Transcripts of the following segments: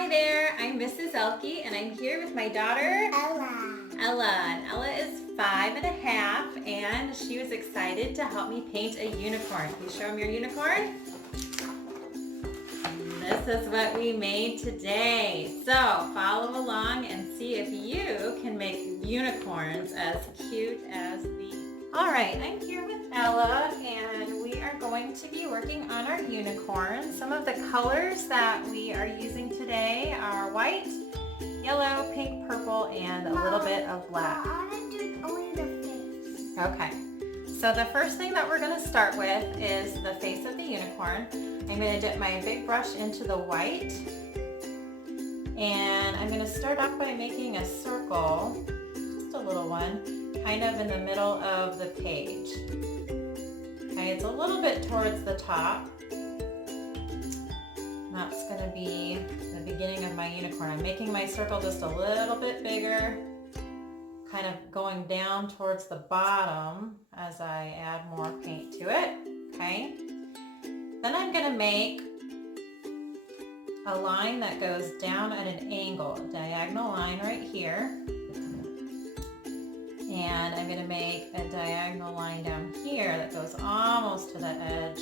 Hi there, I'm Mrs. Ehlke and I'm here with my daughter Ella. And Ella is 5.5 and she was excited to help me paint a unicorn. Can you show them your unicorn? This is what we made today. So follow along and see if you can make unicorns as cute as these. All right, I'm here with Ella and we are going to be working on our unicorn. Some of the colors that we are using today are white, yellow, pink, purple, and a little bit of black. I want to do only the face. Okay, so the first thing that we're going to start with is the face of the unicorn. I'm going to dip my big brush into the white and I'm going to start off by making a circle, just a little one, kind of in the middle of the page. Okay, it's a little bit towards the top. That's going to be the beginning of my unicorn. I'm making my circle just a little bit bigger, kind of going down towards the bottom as I add more paint to it. Okay. Then I'm going to make a line that goes down at an angle, a diagonal line right here. And I'm going to make a diagonal line down here that goes almost to the edge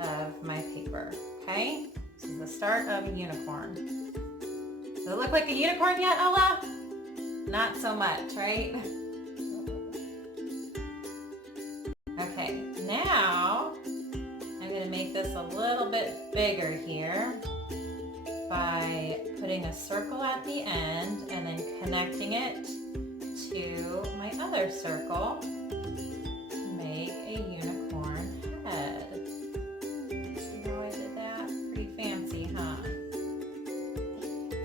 of my paper. Okay? This is the start of a unicorn. Does it look like a unicorn yet, Ella? Not so much, right? Okay, now I'm going to make this a little bit bigger here by putting a circle at the end and then connecting it to my other circle to make a unicorn head. See how I did that? Pretty fancy, huh?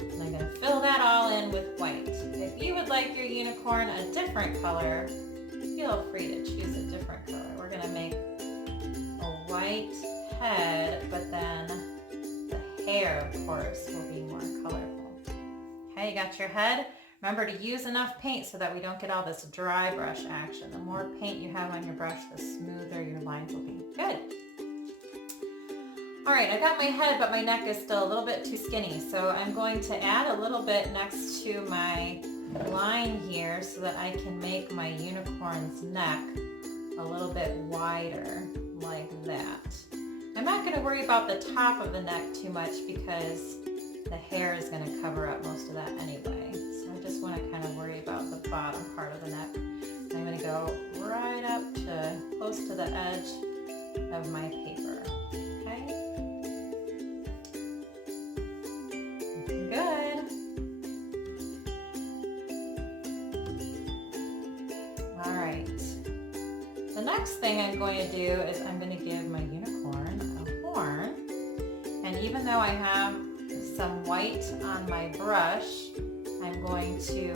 And I'm going to fill that all in with white. If you would like your unicorn a different color, feel free to choose a different color. We're going to make a white head, but then the hair, of course, will be more colorful. Okay, you got your head? Remember to use enough paint so that we don't get all this dry brush action. The more paint you have on your brush, the smoother your lines will be. Good. All right, I got my head, but my neck is still a little bit too skinny. So I'm going to add a little bit next to my line here so that I can make my unicorn's neck a little bit wider like that. I'm not going to worry about the top of the neck too much because the hair is going to cover up most of that anyway. So I just want to kind of worry about the bottom part of the neck. I'm going to go right up to close to the edge of my paper. Okay? Looking good. All right. The next thing I'm going to do is I'm going to give my unicorn a horn. And even though I have some white on my brush, I'm going to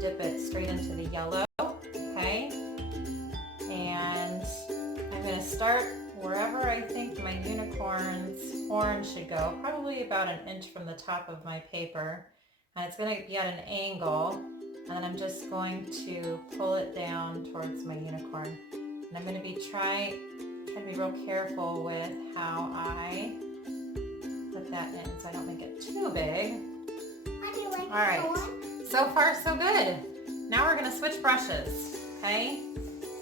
dip it straight into the yellow, okay? And I'm going to start wherever I think my unicorn's horn should go, probably about an inch from the top of my paper. And it's going to be at an angle, and then I'm just going to pull it down towards my unicorn. And I'm going to be trying to be real careful with how I put that in so I don't make it too big. How do you like All right, so far so good. Now we're going to switch brushes, okay?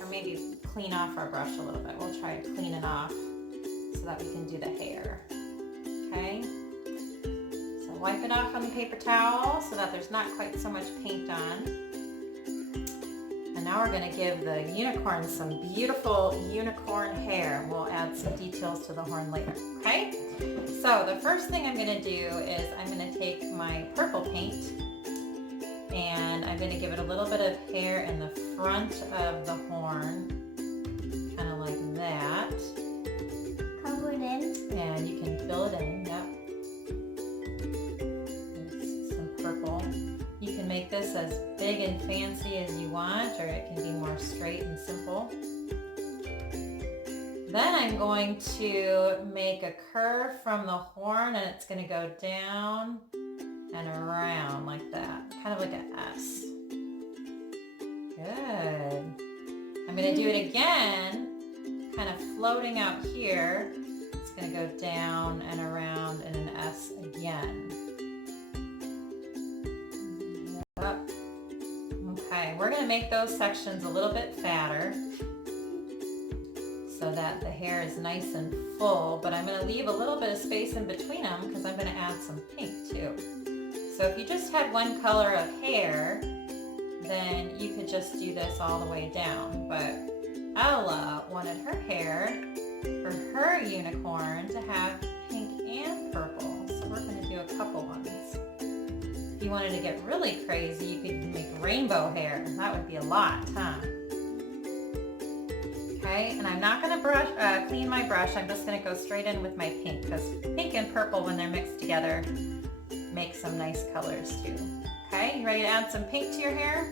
Or maybe clean off our brush a little bit. We'll try to clean it off so that we can do the hair, okay? So wipe it off on the paper towel so that there's not quite so much paint on. And now we're going to give the unicorn some beautiful unicorn hair. We'll add some details to the horn later, okay? So the first thing I'm going to do is I'm going to take my purple paint and I'm going to give it a little bit of hair in the front of the horn, kind of like that. Cover it in. And you can fill it in, yep. There's some purple. You can make this as big and fancy as you want, or it can be more straight and simple. Then I'm going to make a curve from the horn and it's going to go down and around like that, kind of like an S. Good. I'm going to do it again, kind of floating out here. It's going to go down and around in an S again. Yep. Okay, we're going to make those sections a little bit fatter so that the hair is nice and full, but I'm going to leave a little bit of space in between them because I'm going to add some pink too. So if you just had one color of hair, then you could just do this all the way down, but Ella wanted her hair for her unicorn to have pink and purple, so we're going to do a couple ones. If you wanted to get really crazy, you could make rainbow hair. That would be a lot, huh? Okay, and I'm not going to clean my brush. I'm just going to go straight in with my pink, because pink and purple, when they're mixed together, make some nice colors too. Okay, you ready to add some pink to your hair?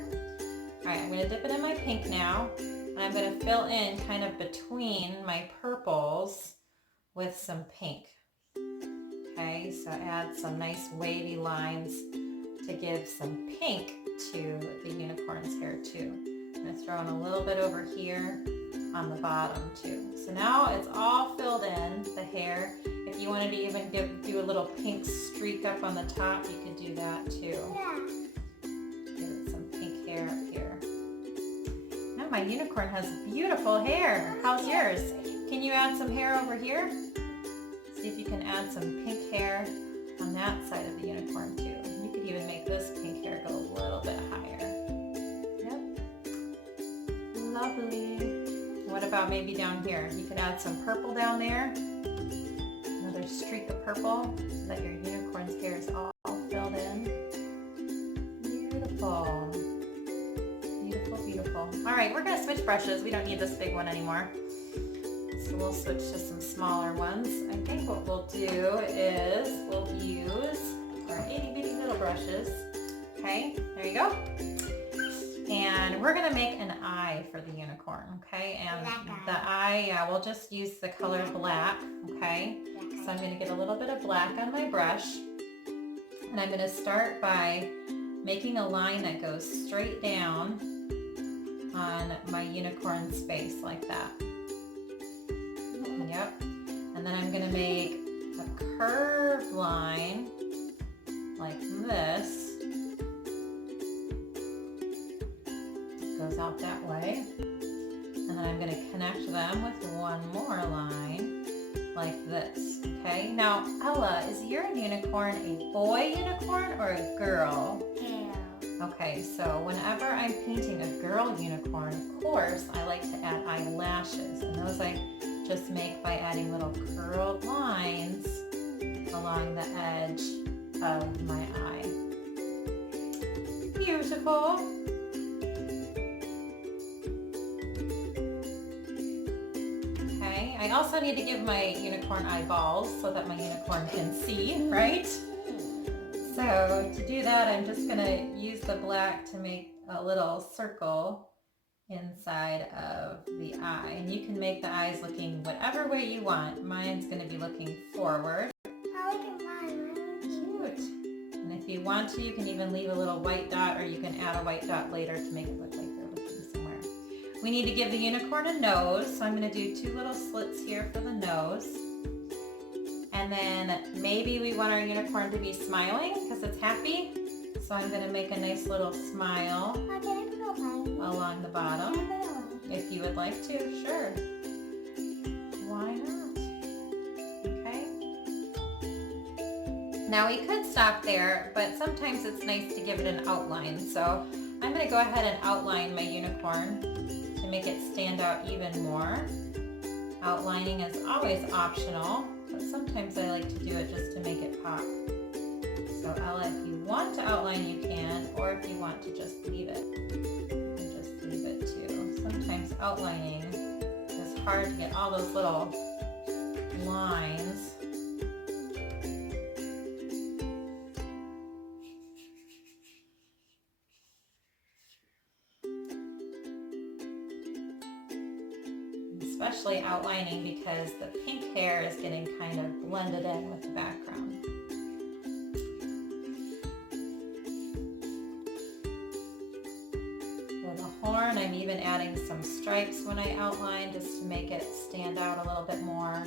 All right, I'm going to dip it in my pink now, and I'm going to fill in kind of between my purples with some pink. Okay, so add some nice wavy lines to give some pink to the unicorn's hair too. I'm going to throw in a little bit over here on the bottom too. So now it's all filled in, the hair. If you wanted to even do a little pink streak up on the top, you could do that too. Yeah. Give it some pink hair up here. Now my unicorn has beautiful hair. How's yours? Can you add some hair over here? See if you can add some pink hair on that side of the unicorn too. You could even make this pink hair go a little bit higher. Yep. Lovely. What about maybe down here? You could add some purple down there. Another streak of purple so that your unicorn's hair is all filled in. Beautiful. Beautiful, beautiful. All right, we're going to switch brushes. We don't need this big one anymore. So we'll switch to some smaller ones. I think what we'll do is we'll use our itty bitty little brushes. Okay, there you go. And we're going to make an eye for the unicorn, okay? And the eye, we'll just use the color black, okay? So I'm going to get a little bit of black on my brush. And I'm going to start by making a line that goes straight down on my unicorn's face like that. Yep. And then I'm going to make a curved line like this. Goes out that way, and then I'm going to connect them with one more line like this. Okay, now Ella, is your unicorn a boy unicorn or a girl? Girl. Okay, so whenever I'm painting a girl unicorn, of course I like to add eyelashes, and those I just make by adding little curled lines along the edge of my eye. Beautiful. I also need to give my unicorn eyeballs so that my unicorn can see, right? So to do that, I'm just going to use the black to make a little circle inside of the eye. And you can make the eyes looking whatever way you want. Mine's going to be looking forward. I like mine. Cute. And if you want to, you can even leave a little white dot, or you can add a white dot later to make it look like they're looking somewhere. We need to give the unicorn a nose, so I'm going to do two little slits here for the nose. And then maybe we want our unicorn to be smiling because it's happy. So I'm going to make a nice little smile along the bottom. If you would like to, sure. Why not? Okay. Now we could stop there, but sometimes it's nice to give it an outline. So I'm going to go ahead and outline my unicorn to make it stand out even more. Outlining is always optional, but sometimes I like to do it just to make it pop. So Ella, if you want to outline, you can, or if you want to just leave it, you can just leave it too. Sometimes outlining is hard to get all those little lines. Especially outlining because the pink hair is getting kind of blended in with the background. For the horn, I'm even adding some stripes when I outline just to make it stand out a little bit more.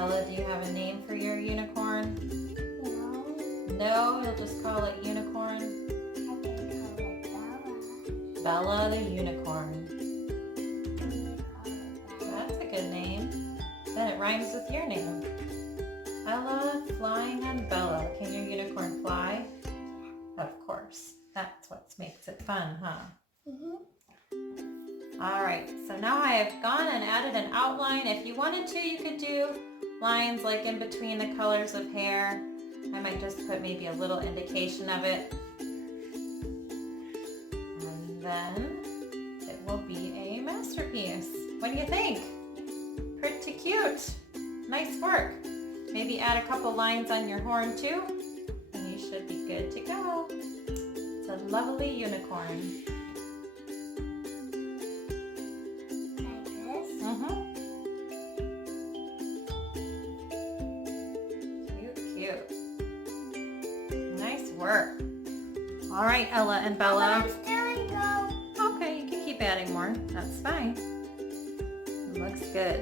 Ella, do you have a name for your unicorn? No. No, you'll just call it unicorn. I can call it Bella. Bella the unicorn. You call it Bella. That's a good name. Then it rhymes with your name. Ella, flying, and Bella. Can your unicorn fly? Of course. That's what makes it fun, huh? All right, so now I have gone and added an outline. If you wanted to, you could do lines like in between the colors of hair. I might just put maybe a little indication of it. And then it will be a masterpiece. What do you think? Pretty cute. Nice work. Maybe add a couple lines on your horn too, and you should be good to go. It's a lovely unicorn. Like this. Cute. Nice work. All right, Ella and But Bella. I'm still in go. Okay, you can keep adding more. That's fine. Looks good.